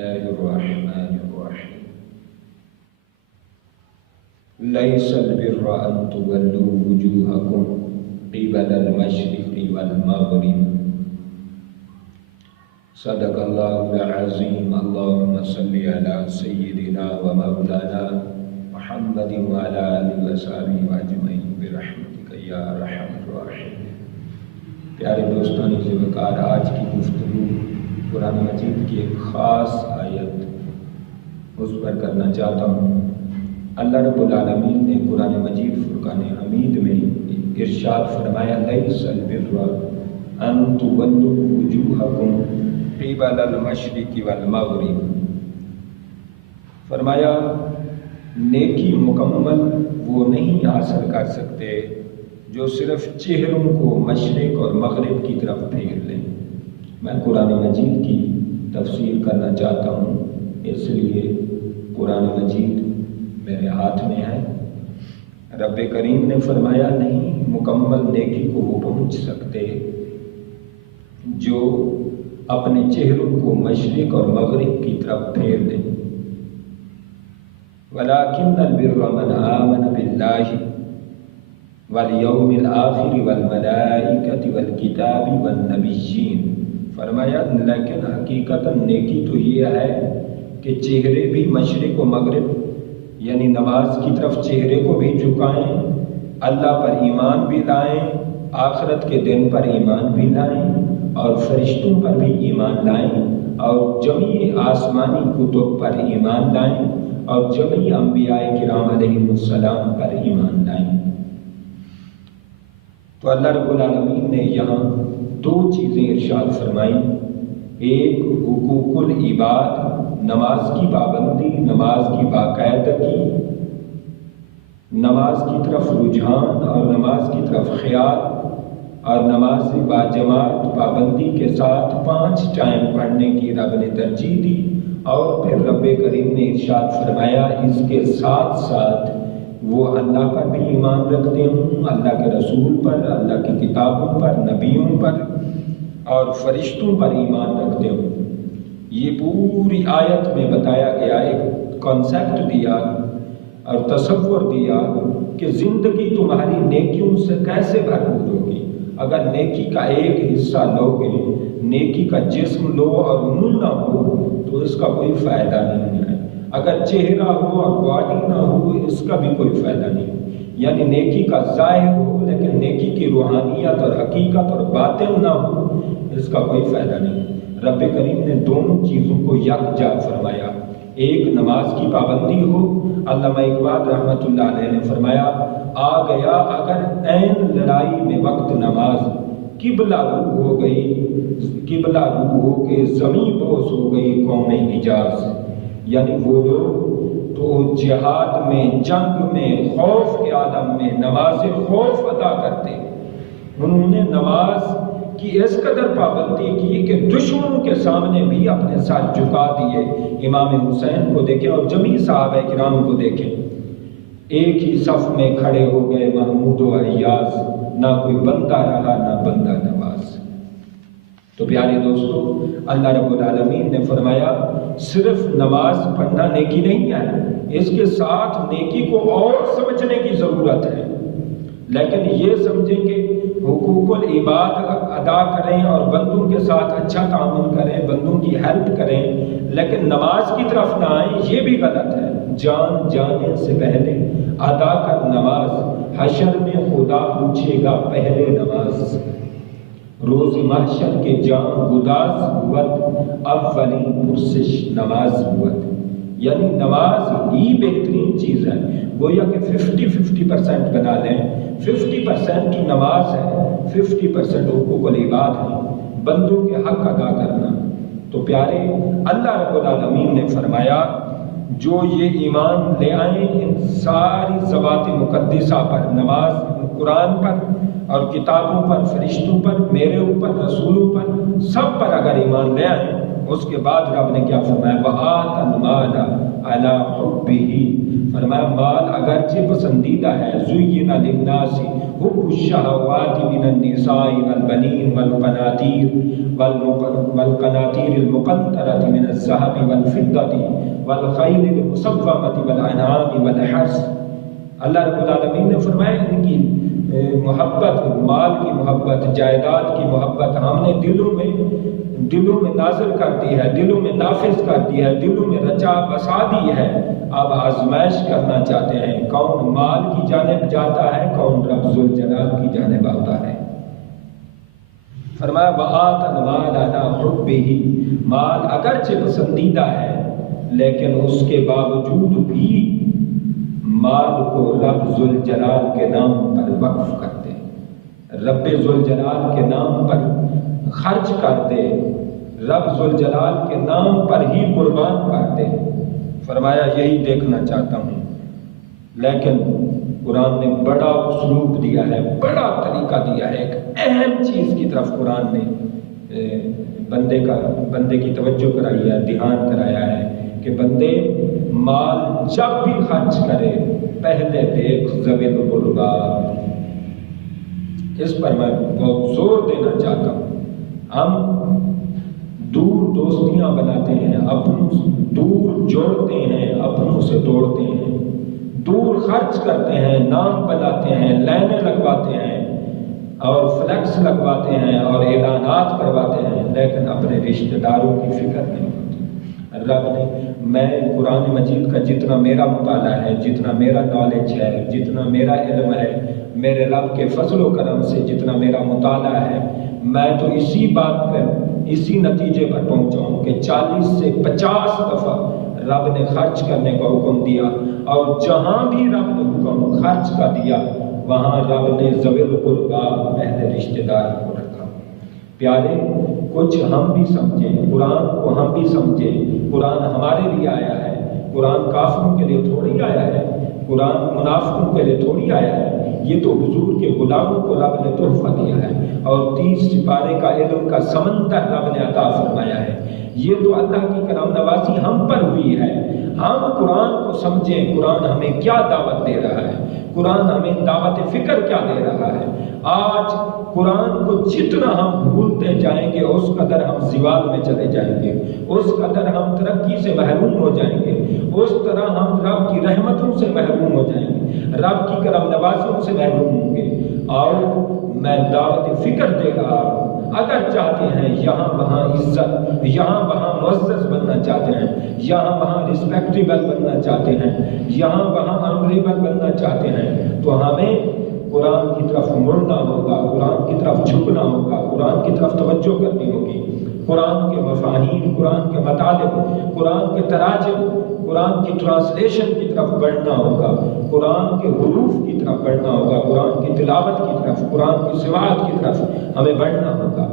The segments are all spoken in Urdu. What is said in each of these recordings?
الله الرحمن الرحيم ليس البر أن تولوا وجوهكم قبل المشرق والمغرب صدق الله العظيم اللهم صل على سيدنا ومولانا محمد وعلى آله وصحبه أجمعين برحمتك يا أرحم الراحمين۔ پیارے دوستان سے وقار، آج کی گفتگو قرآن مجید کی ایک خاص آیت اس پر کرنا چاہتا ہوں۔ اللہ رب العالمین نے قرآن مجید فرقان حمید میں ارشاد فرمایا لیس البر ان تولوا وجوہکم قبل المشرق والمغرب، فرمایا نیکی مکمل وہ نہیں حاصل کر سکتے جو صرف چہروں کو مشرق اور مغرب کی طرف پھیر لیں۔ میں قرآن مجید کی تفسیر کرنا چاہتا ہوں، اس لیے قرآن مجید میرے ہاتھ میں ہے۔ رب کریم نے فرمایا نہیں مکمل نیکی کو وہ پہنچ سکتے جو اپنے چہروں کو مشرق اور مغرب کی طرف پھیر لیں۔ وَلَٰكِنَّ الْبِرَّ مَنْ آمَنَ بِاللَّهِ وَالْيَوْمِ الْآخِرِ وَالْمَلَائِكَةِ وَالْكِتَابِ وَالنَّبِيِّينَ، فرمایا لیکن حقیقتاً نیکی تو یہ ہے کہ چہرے بھی مشرق و مغرب یعنی نماز کی طرف چہرے کو بھی جھکائیں، اللہ پر ایمان بھی لائیں، آخرت کے دن پر ایمان بھی لائیں، اور فرشتوں پر بھی ایمان لائیں، اور جمیع آسمانی کتب پر ایمان لائیں، اور جمیع انبیاء کرام علیہ السلام پر ایمان لائیں۔ تو اللہ رب العالمین نے یہاں دو چیزیں ارشاد فرمائیں، ایک حقوق العباد، نماز کی پابندی، نماز کی باقاعدگی، نماز کی طرف رجحان اور نماز کی طرف خیال، اور نماز باجماعت پابندی کے ساتھ 5 ٹائم پڑھنے کی رب نے ترجیح دی، اور پھر رب کریم نے ارشاد فرمایا اس کے ساتھ ساتھ وہ اللہ پر بھی ایمان رکھتے ہوں، اللہ کے رسول پر، اللہ کی کتابوں پر، نبیوں پر اور فرشتوں پر ایمان رکھتے ہوں۔ یہ پوری آیت میں بتایا گیا، ایک کانسیپٹ دیا اور تصور دیا کہ زندگی تمہاری نیکیوں سے کیسے بھرپور ہوگی۔ اگر نیکی کا ایک حصہ لوگے، نیکی کا جسم لو اور منہ نہ ہو تو اس کا کوئی فائدہ نہیں ہے، اگر چہرہ ہو اور باڈی نہ ہو اس کا بھی کوئی فائدہ نہیں، یعنی نیکی کا ظاہر ہو لیکن نیکی کی روحانیت اور حقیقت اور باطن نہ ہو اس کا کوئی فائدہ نہیں۔ رب کریم نے دونوں چیزوں کو یکجا فرمایا، ایک نماز کی پابندی ہو، علامہ اقبال رحمۃ اللہ علیہ نے فرمایا آ گیا اگر عین لڑائی میں وقت نماز، قبلہ روح ہو گئی، قبلہ روح ہو کے زمین بوس ہو گئی قوم حجاز، یعنی وہ لوگ تو جہاد میں، جنگ میں، خوف کے عالم میں نماز خوف ادا کرتے، انہوں نے نماز کی اس قدر پابندی کی کہ دشمنوں کے سامنے بھی اپنے ساتھ جھکا دیے۔ امام حسین کو دیکھیں اور جمیع صحابہ کرام کو دیکھیں، ایک ہی صف میں کھڑے ہو گئے محمود و ایاز، نہ کوئی بندہ رہا نہ بندہ نواز۔ تو پیارے دوستو، اللہ رب العالمین نے فرمایا صرف نماز پڑھنا نیکی نہیں ہے، اس کے ساتھ نیکی کو اور سمجھنے کی ضرورت ہے، لیکن یہ سمجھیں کہ حقوق العباد ادا کریں اور بندوں کے ساتھ اچھا تعامل کریں، بندوں کی ہیلپ کریں، لیکن نماز کی طرف نہ آئیں، یہ بھی غلط ہے۔ جان جانے سے پہلے ادا کر نماز، حشر میں خدا پوچھے گا پہلے نماز، روز محشر کے جان گداز ہوت اولین پرسش نماز ہوت، یعنی نماز ہی بہترین چیز ہے۔ گویا کہ 50% بنا لیں، 50% نماز ہے، 50% حقوق العباد ہے، بندوں کے حق ادا کرنا۔ تو پیارے، اللہ رب العالمین نے فرمایا جو یہ ایمان لے آئیں ان ساری ذوات مقدسہ پر، نماز، قرآن پر اور کتابوں پر، فرشتوں پر، میرے اوپر، رسولوں پر، سب پر اگر ایمان لے آئیں، اس کے بعد رب نے کیا فرمایا وَآتَ الْمَالَ عَلَىٰ حُبِّهِ، فرمایا مال اگرچہ پسندیدہ ہے، زُيِّنَ لِلنَّاسِ حُبُّ الشَّهَوَاتِ مِنَ النِّسَاءِ وَالْبَنِينَ وَالْقَنَاطِيرِ والقناطیر المقنطرۃ من الذهب والفضۃ والخیل المصومۃ والانعام والحرث۔ اللہ رب العالمین نے فرمایا ان کی محبت، مال کی محبت، جائیداد کی محبت ہم نے دلوں میں نازل کر دی ہے، دلوں میں نافذ کر دی ہے، دلوں میں رچا بسا دی ہے۔ اب آزمائش کرنا چاہتے ہیں، کون مال کی جانب جاتا ہے، کون رب ذوالجلال کی جانب آتا ہے۔ فرمایا وآتَ الْمَالَ عَلَىٰ حُبِّهِ، مال اگرچہ پسندیدہ ہے لیکن اس کے باوجود بھی مال کو رب ذوالجلال کے نام پر وقف کر دے، رب ذوالجلال کے نام پر خرچ کر دے، رب ذوالجلال کے نام پر ہی قربان کر دے۔ فرمایا یہی دیکھنا چاہتا ہوں۔ لیکن قرآن نے بڑا اسلوب دیا ہے، بڑا طریقہ دیا ہے، ایک اہم چیز کی طرف قرآن نے بندے کی توجہ کرائی ہے، دھیان کرایا ہے کہ بندے مال جب بھی خرچ کرے پہلے دیکھ ذوی القربا۔ اس پر میں بہت زور دینا چاہتا ہوں۔ ہم دور دوستیاں بناتے ہیں، اپنوں دور جوڑتے ہیں، اپنوں سے توڑتے ہیں، دور خرچ کرتے ہیں، نام بناتے ہیں، لائنیں لگواتے ہیں اور فلیکس لگواتے ہیں اور اعلانات کرواتے ہیں، لیکن اپنے رشتہ داروں کی فکر نہیں ہوتی۔ رب نے میں قرآن مجید کا جتنا میرا مطالعہ ہے، جتنا میرا نالج ہے، جتنا میرا علم ہے، میرے رب کے فضل و کرم سے جتنا میرا مطالعہ ہے، میں تو اسی بات پر اسی نتیجے پر پہنچا ہوں کہ 40 سے 50 دفعہ رب نے خرچ کرنے کا حکم دیا، اور جہاں بھی رب نے حکم خرچ کا دیا وہاں رب نے ذوی القربا پہلے رشتہ دار کو رکھا۔ پیارے کچھ ہم بھی سمجھیں، قرآن کو ہم بھی سمجھیں، قرآن ہمارے لیے آیا ہے، قرآن کافروں کے لیے تھوڑی آیا ہے، قرآن منافقوں کے لیے تھوڑی آیا ہے، یہ تو حضور کے غلاموں کو رب نے تحفہ دیا ہے، اور 30 سپارے کا علم کا سمندر رب نے عطا فرمایا ہے۔ یہ تو اللہ کی کرم نوازی ہم پر ہوئی ہے۔ ہم قرآن کو سمجھیں، قرآن ہمیں کیا دعوت دے رہا ہے، قرآن ہمیں دعوت فکر کیا دے رہا ہے۔ آج قرآن کو جتنا ہم بھولتے جائیں گے اس قدر ہم زوال میں چلے جائیں گے، اس قدر ہم ترقی سے محروم ہو جائیں گے، اس طرح ہم رب کی رحمتوں سے محروم ہو جائیں گے، رب کی کرم نوازیوں سے محروم ہوں گے۔ اور میں دعوت فکر دے رہا ہوں، اگر چاہتے ہیں یہاں وہاں عزت، یہاں وہاں معزز بننا چاہتے ہیں، یہاں وہاں رسپیکٹیبل بننا چاہتے ہیں، یہاں وہاں آنریبل بننا چاہتے ہیں، تو ہمیں قرآن کی طرف مڑنا ہوگا، قرآن کی طرف جھکنا ہوگا، قرآن کی طرف توجہ کرنی ہوگی، قرآن کے مفاہیم، قرآن کے مطالب، قرآن کے تراجم، قرآن کی ٹرانسلیشن کی طرف بڑھنا ہوگا، قرآن کے حروف کی طرف بڑھنا ہوگا، قرآن کی تلاوت کی طرف، قرآن کی سماعت کی طرف ہمیں بڑھنا ہوگا۔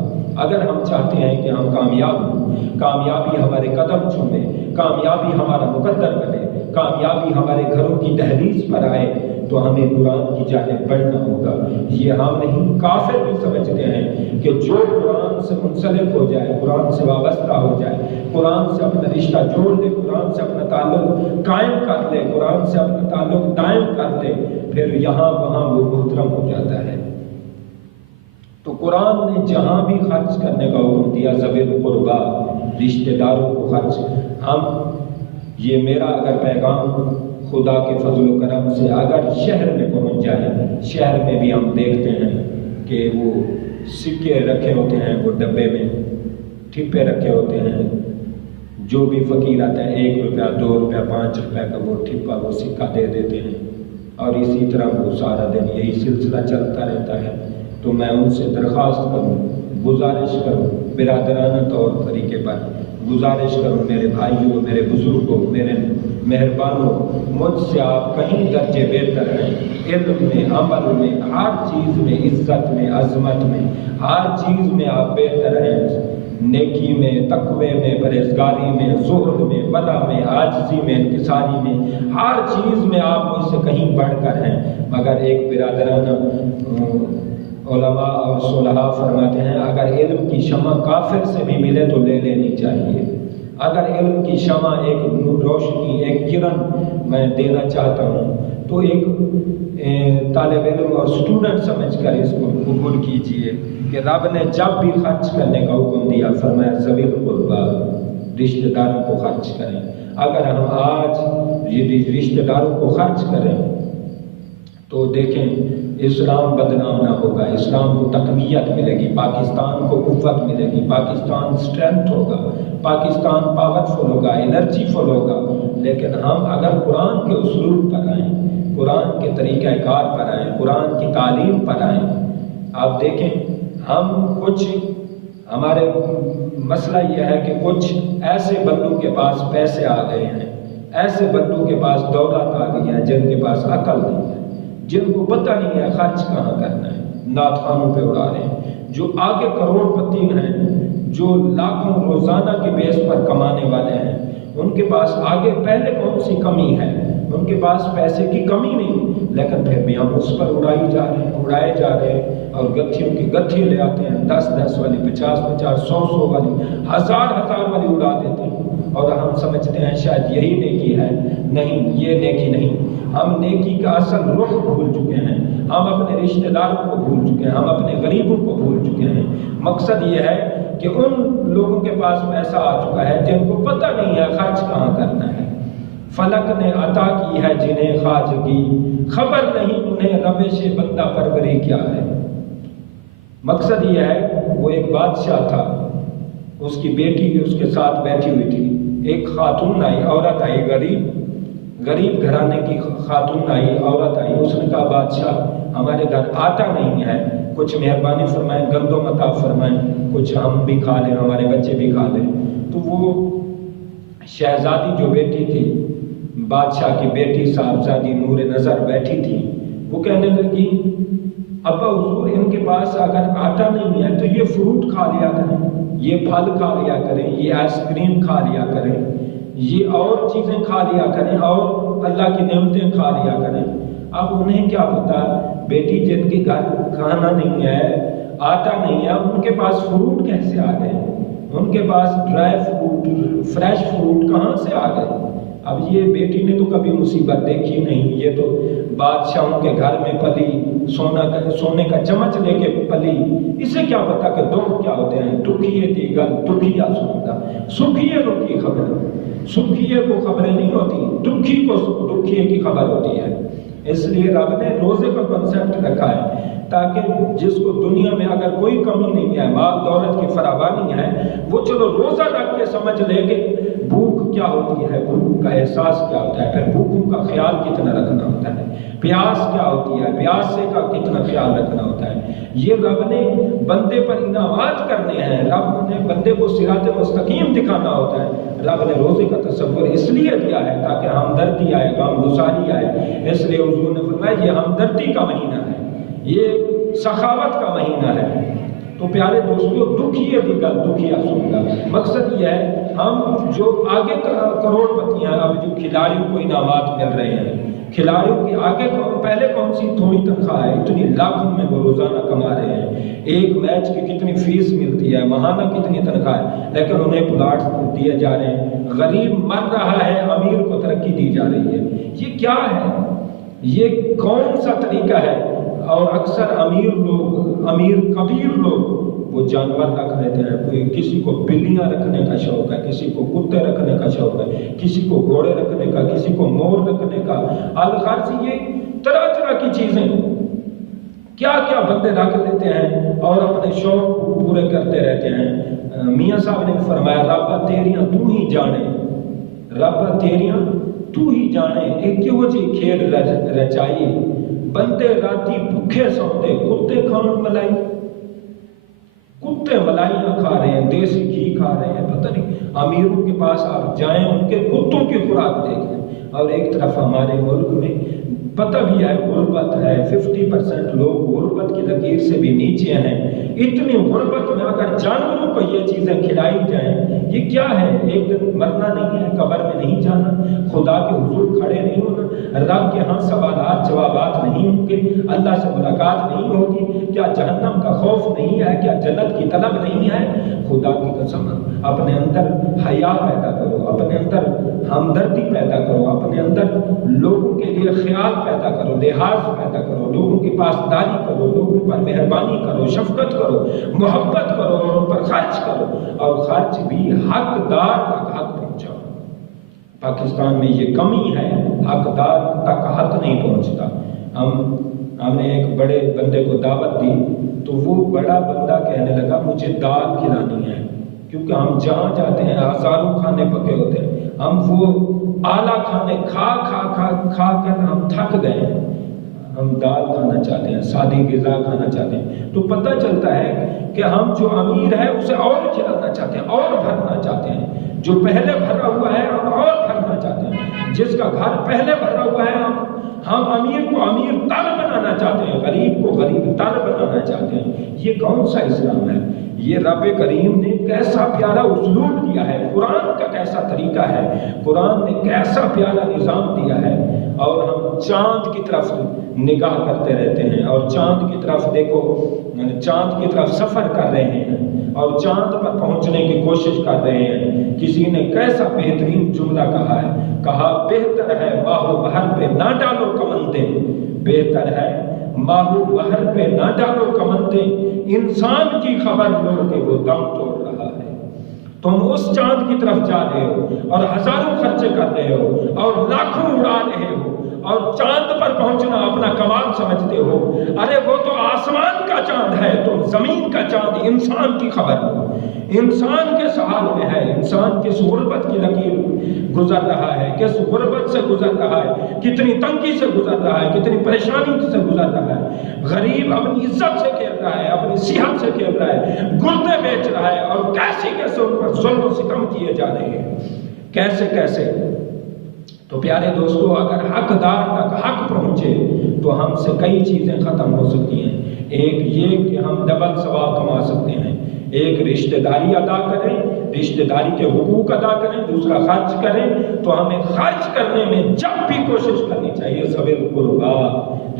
اگر ہم چاہتے ہیں کہ ہم کامیاب ہوں، کامیابی ہمارے قدم چومے، کامیابی ہمارا مقدر بنے، کامیابی ہمارے گھروں کی دہلیز پر آئے، تو ہمیں قرآن کی جانب بڑھنا ہوگا۔ یہ ہم نہیں، کافر بھی سمجھتے ہیں کہ جو قرآن سے منسلک ہو جائے، قرآن سے وابستہ ہو جائے، قرآن سے اپنا رشتہ جوڑ لے، قرآن سے اپنا تعلق قائم کر لے، قرآن سے اپنا تعلق دائم کر لے، پھر یہاں وہاں وہ محترم ہو جاتا ہے۔ تو قرآن نے جہاں بھی خرچ کرنے کا حکم دیا، ذوی القربا، رشتہ داروں کو خرچ، یہ میرا اگر پیغام خدا کے فضل و کرم سے اگر شہر میں پہنچ جائے، شہر میں بھی ہم دیکھتے ہیں کہ وہ سکے رکھے ہوتے ہیں، وہ ڈبے میں ٹھپے رکھے ہوتے ہیں، جو بھی فقیر آتا ہے 1 روپیہ 2 روپیہ 5 روپے کا وہ ٹھپا، وہ سکہ دے دیتے ہیں، اور اسی طرح وہ سارا دن یہی سلسلہ چلتا رہتا ہے۔ تو میں ان سے درخواست کروں، گزارش کروں، برادرانہ طور طریقے پر گزارش کروں، میرے بھائیوں، میرے بزرگوں، میرے مہربانوں، مجھ سے آپ کہیں درجے بہتر ہیں، علم میں، عمل میں، ہر چیز میں، عزت میں، عظمت میں، ہر چیز میں آپ بہتر ہیں، نیکی میں، تقوی میں، پرہیزگاری میں، زہد میں، ورع میں، عاجزی میں، انکساری میں، ہر چیز میں آپ مجھ سے کہیں بڑھ کر ہیں۔ مگر ایک برادرانہ علماء اور صلحاء فرماتے ہیں اگر علم کی شمع کافر سے بھی ملے تو لے لینی چاہیے۔ اگر علم کی شمع، ایک روشنی، ایک کرن میں دینا چاہتا ہوں، تو ایک طالب علم اور اسٹوڈنٹ سمجھ کر اس کو قبول کیجئے کہ رب نے جب بھی خرچ کرنے کا حکم دیا فرمایا ذوی القربیٰ، رشتہ داروں کو خرچ کریں۔ اگر ہم آج یہ رشتہ داروں کو خرچ کریں تو دیکھیں اسلام بدنام نہ ہوگا، اسلام کو تقویت ملے گی، پاکستان کو قوت ملے گی، پاکستان اسٹرینتھ ہوگا، پاکستان پاورفل ہوگا، انرجی فل ہوگا۔ لیکن ہم اگر قرآن کے اسلوب پر آئیں، قرآن کے طریقہ کار پر آئیں، قرآن کی تعلیم پر آئیں، آپ دیکھیں ہم کچھ ہمارے مسئلہ یہ ہے کہ کچھ ایسے بندوں کے پاس پیسے آ گئے ہیں، ایسے بندوں کے پاس دولت آ گئی ہے جن کے پاس عقل نہیں ہے، جن کو پتہ نہیں ہے خرچ کہاں کرنا ہے، نعت خوانوں پہ اڑا رہے ہیں، جو آگے کروڑ پتی ہیں، جو لاکھوں روزانہ کے بیس پر کمانے والے ہیں، ان کے پاس آگے پہلے کون سی کمی ہے؟ ان کے پاس پیسے کی کمی نہیں، لیکن پھر بھی ہم اس پر اڑائے جا رہے ہیں اور گتھیوں کی گتھی لے آتے ہیں، 10 والی، 50 100 والی، 1000 والی اڑا دیتے ہیں اور ہم سمجھتے ہیں شاید یہی نیکی ہے۔ نہیں، یہ نیکی نہیں، ہم نیکی کا اصل رخ بھول چکے ہیں، ہم اپنے رشتہ داروں کو بھول چکے ہیں، ہم اپنے غریبوں کو بھول چکے ہیں۔ مقصد یہ ہے کہ ان لوگوں کے پاس پیسہ آ چکا ہے جن کو پتہ نہیں ہے خرچ کہاں کرنا ہے۔ فلک نے عطا کی ہے جنہیں خواجگی، خبر نہیں انہیں روش بندہ پروری کیا ہے۔ مقصد یہ ہے وہ ایک بادشاہ تھا، اس کی بیٹی اس کے ساتھ بیٹھی ہوئی تھی، ایک خاتون آئی، عورت آئی، غریب گھرانے کی خاتون آئی، عورت آئی، اس نے کہا بادشاہ ہمارے گھر آٹا نہیں ہے، کچھ مہربانی فرمائیں، گندم عطا فرمائیں، کچھ ہم بھی کھا لیں، ہمارے بچے بھی کھا لیں۔ تو وہ شہزادی جو بیٹی تھی، بادشاہ کی بیٹی صاحبزادی نور نظر بیٹھی تھی، وہ کہنے لگی ابا حضور ان کے پاس اگر آٹا نہیں ہے تو یہ فروٹ کھا لیا کریں، یہ پھل کھا لیا کریں، یہ آئس کریم کھا لیا کریں، یہ اور چیزیں کھا لیا کریں اور اللہ کی نعمتیں کھا لیا کریں۔ اب انہیں کیا پتا بیٹی جن کے گھر کھانا نہیں ہے، آٹا نہیں ہے، ان کے پاس فروٹ کیسے آ گئے، ان کے پاس ڈرائی فروٹ، فریش فروٹ کہاں سے آ گئے۔ اب یہ بیٹی نے تو کبھی مصیبت دیکھی نہیں، یہ تو بادشاہوں کے گھر میں پلی، سونے کا چمچ لے کے پلی، اسے کیا پتا کہ دکھ کیا ہوتے ہیں۔ دکھیے دیگر دکھیا سنتا، سکھیے کو کی خبر، سکھیے کو خبریں نہیں ہوتی، دکھی کو دکھیے کی خبر ہوتی ہے۔ اس لیے رب نے روزے کا کنسیپٹ رکھا ہے تاکہ جس کو دنیا میں اگر کوئی کمی نہیں ہے، مال دولت کی فراوانی ہے، وہ چلو روزہ رکھ کے سمجھ لے کہ بھوک کیا ہوتی ہے، بھوک کا احساس کیا ہوتا ہے، پھر بھوکوں کا خیال کتنا رکھنا ہوتا ہے، پیاس کیا ہوتی ہے، پیاسے کا کتنا خیال رکھنا ہوتا ہے۔ یہ رب نے بندے پر انعامات کرنے ہیں، رب نے بندے کو صراط مستقیم دکھانا ہوتا ہے۔ رب نے روزے کا تصور اس لیے دیا ہے تاکہ ہمدردی آئے، غم گساری آئے۔ اس لیے حضور نے فرمایا یہ ہمدردی کا مہینہ ہے، یہ سخاوت کا مہینہ ہے۔ تو پیارے دوستو، دکھیے دیگر دکھیا سنگا، مقصد یہ ہے ہم جو آگے کروڑ پتیاں، اب جو کھلاڑیوں کو انعامات مل رہے ہیں، کھلاڑیوں کی آگے پہلے کون سی تھوڑی تنخواہ ہے، اتنی لاکھوں میں وہ روزانہ کما رہے ہیں، ایک میچ کی کتنی فیس ملتی ہے، ماہانہ کتنی تنخواہ ہے، لیکن انہیں پلاٹ دیے جا رہے ہیں، غریب مر رہا ہے، امیر کو ترقی دی جا رہی ہے۔ یہ کیا ہے؟ یہ کون سا طریقہ ہے؟ اور اکثر امیر کبیر لوگ وہ جانور رکھ لیتے ہیں، کوئی کسی کو بلیاں رکھنے کا شوق ہے، کسی کو کتے رکھنے کا شوق ہے، کسی کو گھوڑے رکھنے کا، کسی کو مور رکھنے کا، الغرض یہ طرح طرح کی چیزیں کیا کیا بندے رکھ لیتے ہیں اور اپنے شوق پورے کرتے رہتے ہیں۔ میاں صاحب نے فرمایا ربا تیریاں تو ہی جانے، ربا تیریاں تو ہی جانے، ایک کیوں جی کھیل رچائی، بندے راتی بھوکے سوتے، کتے کھان ملائی، کتے ملائیاں کھا رہے ہیں، دیسی گھی کھا رہے ہیں، پتہ نہیں امیروں کے پاس آپ جائیں ان کے کتوں کی خوراک دیکھیں۔ اور ایک طرف ہمارے ملک میں پتہ بھی ہے غربت ہے، 50% لوگ غربت کی لکیر سے بھی نیچے ہیں۔ اتنی غربت میں اگر جانوروں کو یہ چیزیں کھلائی جائیں، یہ کیا ہے؟ ایک دن مرنا نہیں ہے، قبر میں نہیں جانا، خدا کے حضور کھڑے نہیں ہونا، رب کے ہاں سوالات جوابات نہیں ہوں گے، اللہ سے ملاقات نہیں ہوگی، کیا جہنم کا خوف نہیں ہے؟ کیا جنت کی طلب نہیں ہے؟ خدا کی قسم اپنے اندر حیا پیدا کرو، اپنے اندر ہمدردی پیدا کرو، اپنے اندر لوگوں کے لیے خیال پیدا کرو، لحاظ پیدا کرو، لوگوں کی پاسداری کرو، لوگوں پر مہربانی کرو، شفقت کرو، محبت کرو اور ان پر خرچ کرو، اور خرچ بھی حقدار تک حق پہنچاؤ۔ پاکستان میں یہ کمی ہے، حقدار تک حق نہیں پہنچتا۔ ہم نے ایک بڑے بندے کو دعوت دی تو وہ بڑا بندہ کہنے لگا مجھے دال کھلانی ہے، کیونکہ ہم جہاں جاتے ہیں ہزاروں کھانے پکے ہوتے ہیں، ہم وہ اعلیٰ کھانے کھا کر ہم تھک گئے ہیں، ہم دال کھانا چاہتے ہیں، سادی غذا کھانا چاہتے ہیں۔ تو پتہ چلتا ہے کہ ہم جو امیر ہے اسے اور کھلانا چاہتے ہیں، اور بھرنا چاہتے ہیں، جو پہلے بھرا ہوا ہے ہم اور بھرنا چاہتے ہیں، جس کا گھر پہلے بھرا ہوا ہے ہم امیر کو امیر تر بنانا چاہتے ہیں، غریب کو غریب تر بنانا چاہتے ہیں۔ یہ کون سا اسلام ہے؟ یہ رب کریم نے کیسا پیارا اسلوب دیا ہے، قرآن کا کیسا طریقہ ہے، قرآن نے کیسا پیارا نظام دیا ہے، اور ہم چاند کی طرف نگاہ کرتے رہتے ہیں، اور چاند کی طرف دیکھو، چاند کی طرف سفر کر رہے ہیں اور چاند پر پہنچنے کی کوشش کر رہے ہیں۔ کسی نے کیسا بہترین جملہ کہا ہے، کہا بہتر ہے ماہ و بہر پہ نہ ڈالو کمندیں، بہتر ہے ماہ و بہر پہ نہ ڈالو کمندیں، انسان کی خبر لو کہ وہ دم توڑ رہا ہے۔ تم اس چاند کی طرف جا رہے ہو اور ہزاروں خرچے کر رہے ہو اور لاکھوں اڑا رہے ہو اور چاند پر پہنچنا اپنا کمال سمجھتے ہو، ارے وہ تو آسمان کا چاند ہے، تم زمین کا چاند، انسان کی خبر لو، انسان کس حال میں ہے، انسان کس غربت کی لکیر گزر رہا ہے، کس غربت سے گزر رہا ہے، کتنی تنگی سے گزر رہا ہے، کتنی پریشانی سے گزر رہا ہے۔ غریب اپنی عزت سے کھیل رہا ہے، اپنی صحت سے کھیل رہا ہے، گردے بیچ رہا ہے، اور کیسے کیسے ان پر ظلم و ستم کیے جا رہے ہیں، کیسے کیسے۔ تو پیارے دوستو، اگر حقدار تک حق پہنچے تو ہم سے کئی چیزیں ختم ہو سکتی ہیں۔ ایک یہ کہ ہم ڈبل ثواب کما سکتے ہیں، ایک رشتہ داری ادا کریں، رشتہ داری کے حقوق ادا کریں، دوسرا خرچ کریں۔ تو ہمیں خرچ کرنے میں جب بھی کوشش کرنی چاہیے ذوی القربا،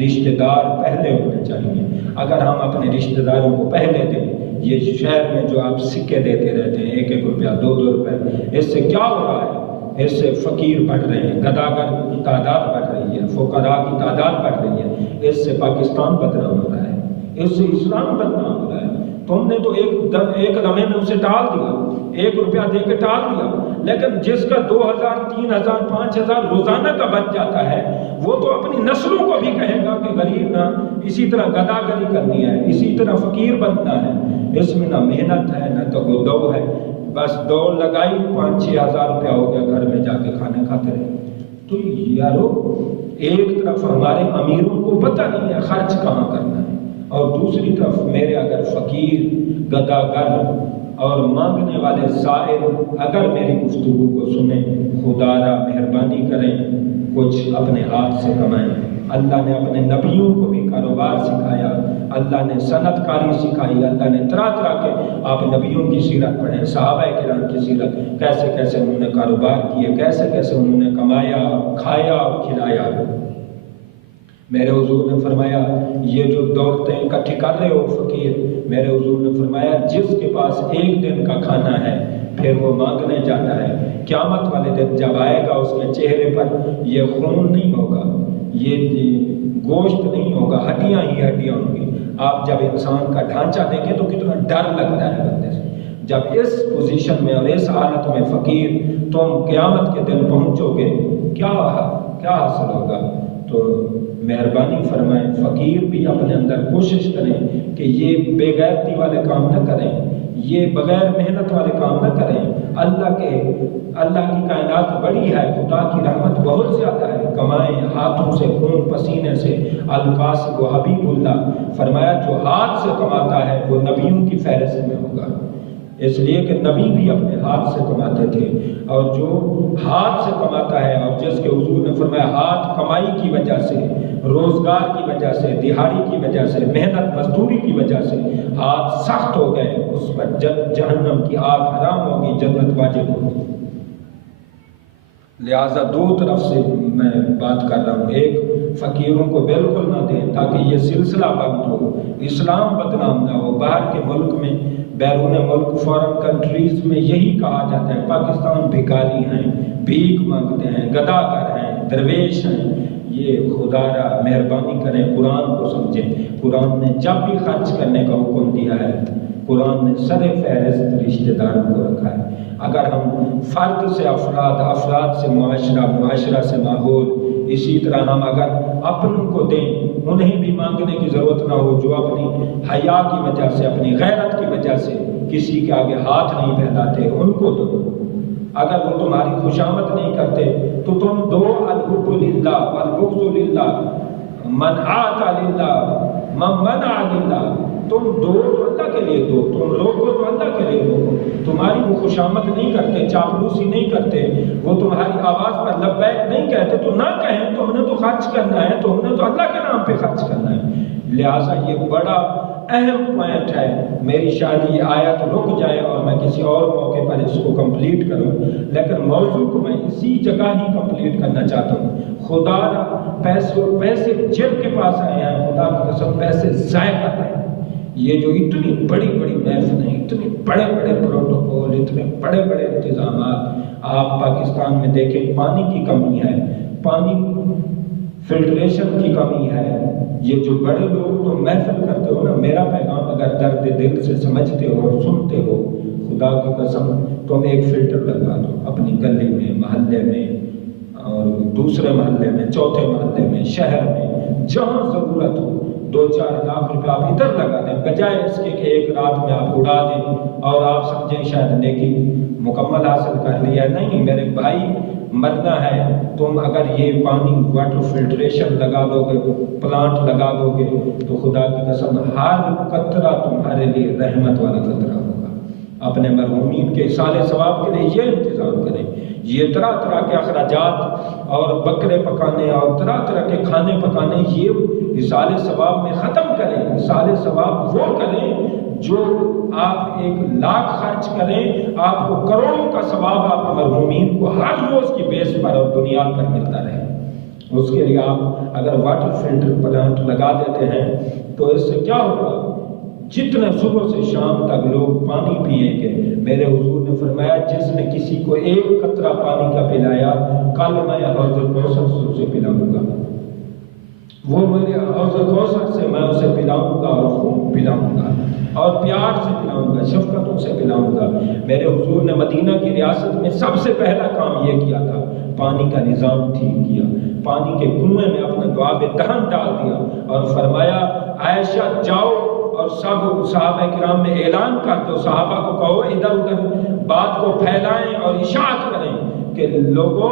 رشتہ دار پہلے ہونے چاہیے۔ اگر ہم اپنے رشتہ داروں کو پہلے دیں، یہ شہر میں جو آپ سکے دیتے رہتے ہیں، 1-1 روپیہ 2-2 روپے، اس سے کیا ہو رہا ہے؟ اس سے فقیر بڑھ رہے ہیں، گداگر کی تعداد بڑھ رہی ہے، فقراء کی تعداد بڑھ رہی ہے، اس سے پاکستان بدنام ہو رہا ہے، اس سے اسلام بدنام ہو رہا ہے۔ تم نے تو ایک لمحے میں اسے ٹال دیا، 1 روپیہ دے کے ٹال دیا، لیکن جس کا 2000 3000 5000 روزانہ کا بچ جاتا ہے، وہ تو اپنی نسلوں کو بھی کہے گا کہ غریب نہ اسی طرح گداگری کرنی ہے، اسی طرح فقیر بننا ہے، اس میں نہ محنت ہے نہ تو دو ہے، بس دوڑ لگائی 5-6 ہزار روپیہ ہو گیا، گھر میں جا کے کھانے کھاتے رہے۔ تو یارو، ایک طرف ہمارے امیروں کو پتہ نہیں ہے خرچ کہاں کرنا ہے، اور دوسری طرف میرے اگر فقیر، گداگر اور مانگنے والے سائل اگر میری گفتگو کو سنیں، خدا را مہربانی کریں، کچھ اپنے ہاتھ سے کمائیں۔ اللہ نے اپنے نبیوں کو بھی کاروبار سکھایا، اللہ نے صنعت کاری سکھائی، اللہ نے طرح طرح کے، آپ نبیوں کی سیرت پڑھیں، صحابہ کرام کی سیرت، کیسے کیسے انہوں نے کاروبار کیے، کیسے کیسے انہوں نے کمایا، کھایا اور کھلایا۔ میرے حضور نے فرمایا یہ جو دولتیں اکٹھی کر رہے ہو فقیر، میرے حضور نے فرمایا جس کے پاس 1 دن کا کھانا ہے پھر وہ مانگنے جاتا ہے، قیامت والے دن جب آئے گا اس کے چہرے پر یہ خون نہیں ہوگا، یہ گوشت نہیں ہوگا، ہڈیاں ہی ہڈیاں ہوں گی۔ آپ جب انسان کا ڈھانچہ دیکھیں تو کتنا ڈر لگتا ہے بندے سے۔ جب اس پوزیشن میں اور اس حالت میں فقیر تم قیامت کے دن پہنچو گے، کیا حاصل ہوگا؟ تو مہربانی فرمائیں، فقیر بھی اپنے اندر کوشش کریں کہ یہ بے غیرتی والے کام نہ کریں، یہ بغیر محنت والے کام نہ کریں۔ اللہ کی کائنات بڑی ہے، خدا کی رحمت بہت زیادہ ہے، کمائیں ہاتھوں سے، خون پسینے سے۔ القاسم و حبیب اللہ فرمایا جو ہاتھ سے کماتا ہے وہ نبیوں کی فہرست میں ہوگا، اس لیے کہ نبی بھی اپنے ہاتھ سے کماتے تھے، اور جو ہاتھ سے کماتا ہے، اور جس کے حضور نے فرمایا ہاتھ کمائی کی وجہ سے، روزگار کی وجہ سے، دہاڑی کی وجہ سے، محنت مزدوری کی وجہ سے ہاتھ سخت ہو گئے، اس پر جہنم کی آگ حرام ہوگی، جنت واجب ہوگی۔ لہٰذا 2 طرف سے میں بات کر رہا ہوں، ایک فقیروں کو بالکل نہ دیں تاکہ یہ سلسلہ بند ہو، اسلام بدنام نہ ہو۔ باہر کے ملک میں، بیرون ملک، فارن کنٹریز میں یہی کہا جاتا ہے پاکستان بھکاری ہیں، بھیک مانگتے ہیں، گداگر ہیں، درویش ہیں، یہ خدا را مہربانی کریں قرآن کو سمجھیں۔ قرآن نے جب بھی خرچ کرنے کا حکم دیا ہے، قرآن نے سر فہرست رشتہ داروں کو رکھا ہے۔ اگر ہم فرد سے افراد، افراد سے معاشرہ، معاشرہ سے ماحول، اسی طرح ہم اگر اپنوں کو دیں، انہیں بھی مانگنے کی ضرورت نہ ہو، جو اپنی حیا کی وجہ سے، اپنی غیرت کی وجہ سے کسی کے آگے ہاتھ نہیں پھیلاتے، ان کو دو۔ اگر وہ تمہاری خوشامد نہیں کرتے تو تم دو۔ الحب للہ والبغض للہ، من آتا للہ من منع للہ، تم دو تو اللہ کے لیے دو، تم روکو تو اللہ کے لیے روکو۔ تمہاری وہ خوشامد نہیں کرتے، چاپلوسی نہیں کرتے، وہ تمہاری آواز پر لبیک نہیں کہتے تو نہ کہیں، تم نے تو خرچ کرنا ہے، تم نے تو اللہ کے نام پہ خرچ کرنا ہے۔ لہٰذا یہ بڑا اہم پوائنٹ ہے۔ میری شاید یہ آیت رک جائے اور میں کسی اور موقع پر اس کو کمپلیٹ کروں، لیکن موضوع کو میں اسی جگہ ہی کمپلیٹ کرنا چاہتا ہوں۔ خدا پیسے جن کے پاس آئے ہیں، خدا کی قسم پیسے ضائع کر رہے ہیں۔ یہ جو اتنی بڑی بڑی محفلیں، اتنے بڑے بڑے پروٹوکول، اتنے بڑے بڑے انتظامات، آپ پاکستان میں دیکھیں پانی کی کمی ہے، پانی فلٹریشن کی کمی ہے۔ یہ جو بڑے لوگ تو محفل کرتے ہو نا، میرا پیغام اگر درد دل سے سمجھتے ہو اور سنتے ہو، خدا کی قسم تم ایک فلٹر لگا دو اپنی گلی میں، محلے میں، اور دوسرے محلے میں، چوتھے محلے میں، شہر میں، جہاں ضرورت ہو 2-4 لاکھ روپے آپ ادھر لگا دیں، بجائے اس کے کہ ایک رات میں آپ اڑا دیں اور آپ سمجھیں شاید نیکی مکمل حاصل کر لیا۔ نہیں میرے بھائی، مرنا ہے۔ تم اگر یہ پانی واٹر فلٹریشن لگا دو گے، پلانٹ لگا دو گے، تو خدا کی قسم ہر قطرہ تمہارے لیے رحمت والا قطرہ ہوگا۔ اپنے مرحومین کے اصالہ ثواب کے لیے یہ انتظام کریں۔ یہ طرح طرح کے اخراجات اور بکرے پکانے اور طرح طرح کے کھانے پکانے، یہ اصالہ ثواب میں ختم کریں۔ اصالہ ثواب وہ کریں جو آپ 1 لاکھ خرچ کریں، آپ کو کروڑوں کا ثواب آپ کے مرحومین کو ہر روز کی بیس پر اور بنیاد پر ملتا رہے۔ اس کے لیے آپ اگر واٹر فلٹر پلانٹ لگا دیتے ہیں تو اس سے کیا ہوگا؟ جتنے صبح سے شام تک لوگ پانی پئیں گے، میرے حضور نے فرمایا جس نے کسی کو 1 قطرہ پانی کا پلایا، کل میں حوض کوثر سے اسے پلاؤں گا، وہ میرے حوض کوثر سے میں اسے پلاؤں گا اور خوب پلاؤں گا اور پیار سے پلاؤں گا، شفقتوں سے پلاؤں گا۔ میرے حضور نے مدینہ کی ریاست میں سب سے پہلا کام یہ کیا تھا، پانی کا نظام ٹھیک کیا، پانی کے کنویں میں اپنا دعاب دہن ڈال دیا اور فرمایا عائشہ جاؤ اور سب صحابہ کرام میں اعلان کر دو، صحابہ کو کہو ادھر ادھر بات کو پھیلائیں اور اشاعت کریں کہ لوگوں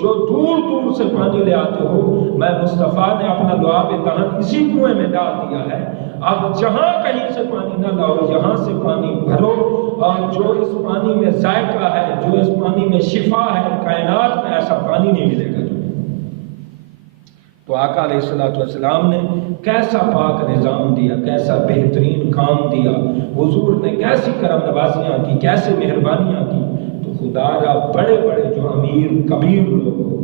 جو دور دور سے پانی لے آتے ہو، میں مصطفیٰ نے اپنا لعاب دہن اسی کنویں میں ڈال دیا ہے، اب جہاں کہیں سے پانی نہ لاؤ، یہاں سے پانی بھرو، اور جو اس پانی میں ذائقہ ہے، جو اس پانی میں شفا ہے، کائنات میں ایسا پانی نہیں ملے گا تمہیں۔ تو آقا علیہ الصلوۃ والسلام نے کیسا پاک نظام دیا، کیسا بہترین کام دیا، حضور نے کیسی کرم نوازیاں کی، کیسے مہربانیاں کی۔ تو خدا را بڑے بڑے جو امیر کبیر لوگ ہو،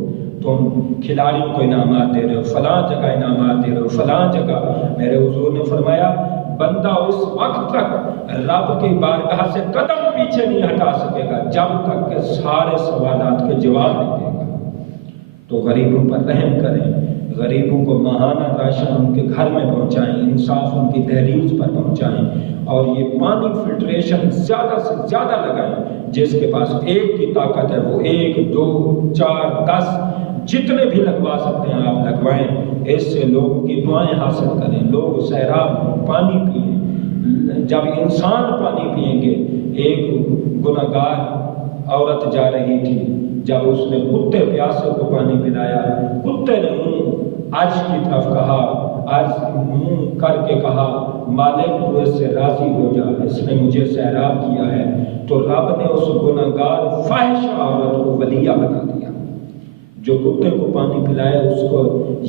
تم کھلاڑیوں کو انعامات دے رہے ہو، فلاں جگہ انعامات دے رہے ہو، فلاں جگہ، میرے حضور نے فرمایا بندہ اس وقت تک رب کی بارگاہ سے قدم پیچھے نہیں ہٹا سکے گا جب تک کہ سارے سوالات کے جواب نہیں دے گا۔ تو غریبوں پر رحم کریں، غریبوں کو ماہانہ راشن ان کے گھر میں پہنچائیں، انصاف ان کی دہلیز پر پہنچائیں، اور یہ پانی فلٹریشن زیادہ سے زیادہ لگائیں۔ جس کے پاس 1 کی طاقت ہے وہ 1، 2، 4، 10 جتنے بھی لگوا سکتے ہیں آپ لگوائیں۔ اس سے لوگوں کی دعائیں حاصل کریں، لوگ سیراب پانی پئیں۔ جب انسان پانی پئیں گے، ایک گنہگار عورت جا رہی تھی، جب اس نے کتے پیاسے کو پانی پلایا، کتے نے منہ عرش کی طرف کہا، عرش منہ کر کے کہا مالک تو اس سے راضی ہو جا، اس نے مجھے سیراب کیا ہے۔ تو رب نے اس گنہگار فاحشہ عورت کو ولیہ بنا دیا۔ جو کتے کو پانی پلائے اس کو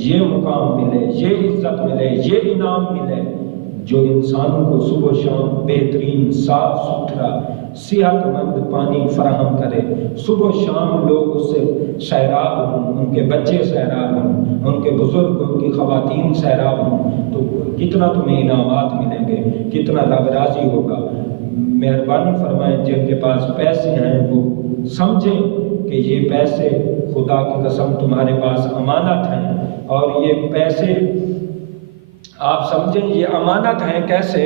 یہ مقام ملے، یہ عزت ملے، یہ انعام ملے۔ جو انسانوں کو صبح و شام بہترین صاف ستھرا صحت مند پانی فراہم کرے، صبح و شام لوگ اس سے سیراب ہوں، ان کے بچے سیراب ہوں، ان کے بزرگ، ان کی خواتین سیراب ہوں، تو کتنا تمہیں انعامات ملیں گے، کتنا رب راضی ہوگا۔ مہربانی فرمائیں جن کے پاس پیسے ہیں وہ سمجھیں کہ یہ پیسے خدا کی قسم تمہارے پاس امانت ہیں، اور یہ پیسے آپ سمجھیں یہ امانت ہیں کیسے؟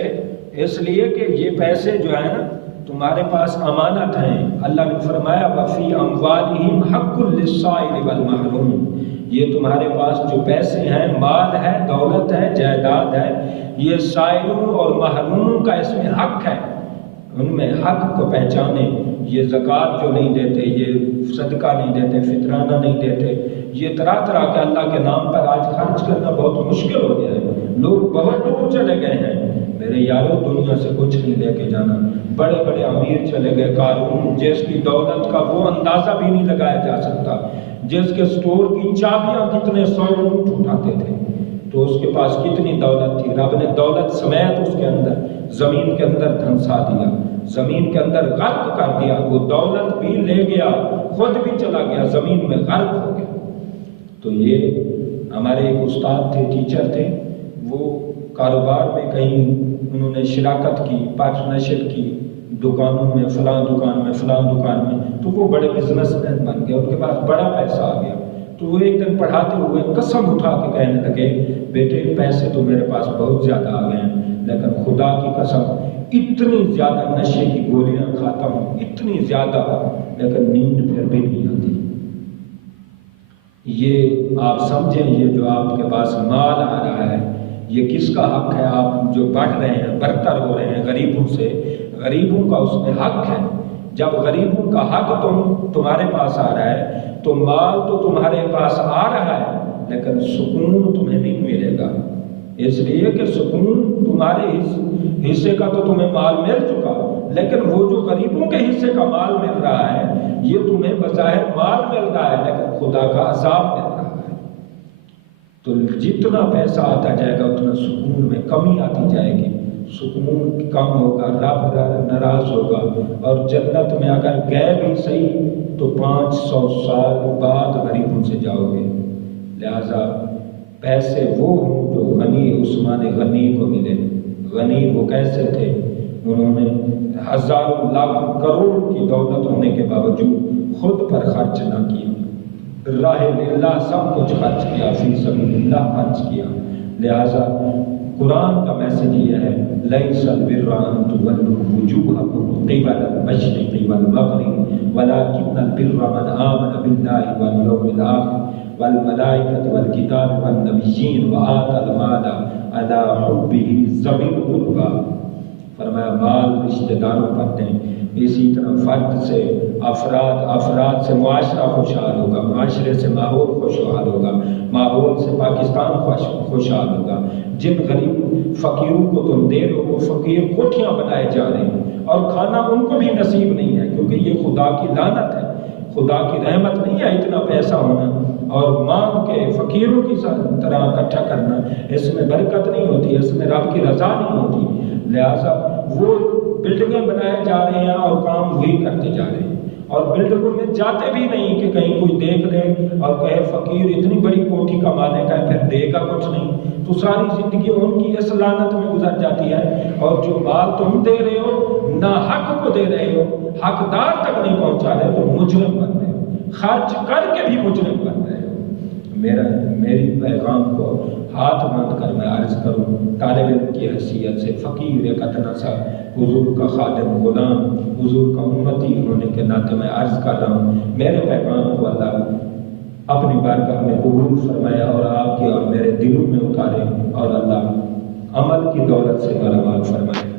اس لیے کہ یہ پیسے جو ہیں نا تمہارے پاس امانت ہیں۔ اللہ نے فرمایا وَفِي أَمْوَالِهِمْ حَقٌّ لِلسَّائِلِ وَالْمَحْرُومِ، یہ تمہارے پاس جو پیسے ہیں، مال ہے، دولت ہے، جائیداد ہے، یہ سائلوں اور محروموں کا اس میں حق ہے، ان میں حق کو پہچانے۔ یہ زکوٰۃ جو نہیں دیتے، یہ صدقہ نہیں دیتے، فطرانہ نہیں دیتے، یہ طرح طرح کے اللہ کے نام پر آج خرچ کرنا بہت مشکل ہو گیا ہے، لوگ بہت دور چلے گئے ہیں۔ میرے یارو دنیا سے کچھ نہیں لے کے جانا، بڑے بڑے امیر چلے گئے، قارون جس کی دولت کا وہ اندازہ بھی نہیں لگایا جا سکتا، جس کے سٹور کی چابیاں کتنے 100 اونٹ اٹھاتے تھے، تو اس کے پاس کتنی دولت تھی، رب نے دولت سمیت اس کے اندر زمین کے اندر دھنسا دیا، زمین کے اندر غرق کر دیا، وہ دولت بھی لے گیا، خود بھی چلا گیا، زمین میں غرق ہو گیا۔ تو یہ ہمارے ایک استاد تھے، ٹیچر تھے، وہ کاروبار میں کہیں انہوں نے شراکت کی، پارٹنرشپ کی، دکانوں میں فلاں دکان میں فلاں دکان میں، تو وہ بڑے بزنس مین بن گئے، ان کے پاس بڑا پیسہ آ گیا۔ تو وہ ایک دن پڑھاتے ہوئے قسم اٹھا کے کہنے لگے بیٹے پیسے تو میرے پاس بہت زیادہ آ گئے ہیں، لیکن خدا کی قسم اتنی زیادہ نشے کی گولیاں کھاتا ہوں، اتنی زیادہ، لیکن نیند پھر بھی نہیں آتی۔ یہ آپ سمجھیں یہ جو آپ کے پاس مال آ رہا ہے یہ کس کا حق ہے؟ آپ جو بڑھ رہے ہیں، برتر ہو رہے ہیں غریبوں سے، غریبوں کا اس میں حق ہے۔ جب غریبوں کا حق تمہارے پاس آ رہا ہے تو مال تو تمہارے پاس آ رہا ہے، لیکن سکون تمہیں نہیں ملے گا، اس لیے کہ سکون تمہارے حصے کا تو تمہیں مال مل چکا، لیکن وہ جو غریبوں کے حصے کا مال مل رہا ہے یہ تمہیں بظاہر مال مل رہا ہے، لیکن خدا کا عذاب مل رہا ہے۔ تو جتنا پیسہ آتا جائے گا اتنا سکون میں کمی آتی جائے گی، سکون کم ہوگا، رب ناراض ہوگا، اور جنت میں اگر گئے بھی صحیح تو 500 سال بعد غریبوں سے جاؤ گے۔ لہذا پیسے وہ ہوں جو غنی عثمان غنی کو ملے۔ غنی وہ کیسے تھے؟ انہوں نے ہزاروں لاکھ کروڑ کی دولت ہونے کے باوجود خود پر خرچ نہ کیا، راہ اللہ سب کچھ خرچ کیا، فی سبیل اللہ خرچ کیا۔ لہذا قرآن کا میسج یہ ہے لیس البر ان تولوا وجوہکم قبل المشرق والمغرب ولکن البر من آمن باللہ والیوم الآخر والملائکۃ والکتاب والنبیین وآتى المال علی حبہ ذوی القربی۔ فرمایا مال رشتہ داروں پر دیں، اسی طرح فرد سے افراد سے معاشرہ خوشحال ہوگا، معاشرے سے ماحول خوشحال ہوگا، ماحول سے پاکستان خوشحال ہوگا۔ جن غریب فقیروں کو تم دے رہے ہو وہ فقیر کوٹھیاں بنائے جا رہے ہیں اور کھانا ان کو بھی نصیب نہیں ہے، کیونکہ یہ خدا کی لعنت ہے، خدا کی رحمت نہیں ہے اتنا پیسہ ہونا اور مانگ کے فقیروں کی طرح اکٹھا کرنا، اس میں برکت نہیں ہوتی، اس میں رب کی رضا نہیں ہوتی۔ لہٰذا وہ بلڈنگیں بنائے جا رہے ہیں اور کام وہی کرتے جا رہے ہیں، اور بلڈنگوں میں جاتے بھی نہیں کہ کہیں کوئی دیکھ لے اور کہے فقیر اتنی بڑی کوٹھی کا مالک ہے پھر دے گا کچھ نہیں، تو ساری زندگی ان کی اس لعنت میں گزر جاتی ہے۔ اور جو مال تم دے رہے ہو نہ حق کو دے رہے ہو، حقدار تک نہیں پہنچا رہے، تو مجرم بن رہے ہو، خرچ کر کے بھی مجرم بن رہے ہو۔ میری پیغام کو ہاتھ باندھ کر میں عرض کروں، طالب علم کی حیثیت سے، فقیر ایک ادنا سا حضور کا خادم غلام، حضور کا امتی ہونے کے ناطے میں عرض کر رہا ہوں، میرے پیغام کو اللہ اپنی بارگاہ میں قبول فرمایا اور آپ کے اور میرے دلوں میں اتارے، اور اللہ عمل کی دولت سے مالا مال فرمائے۔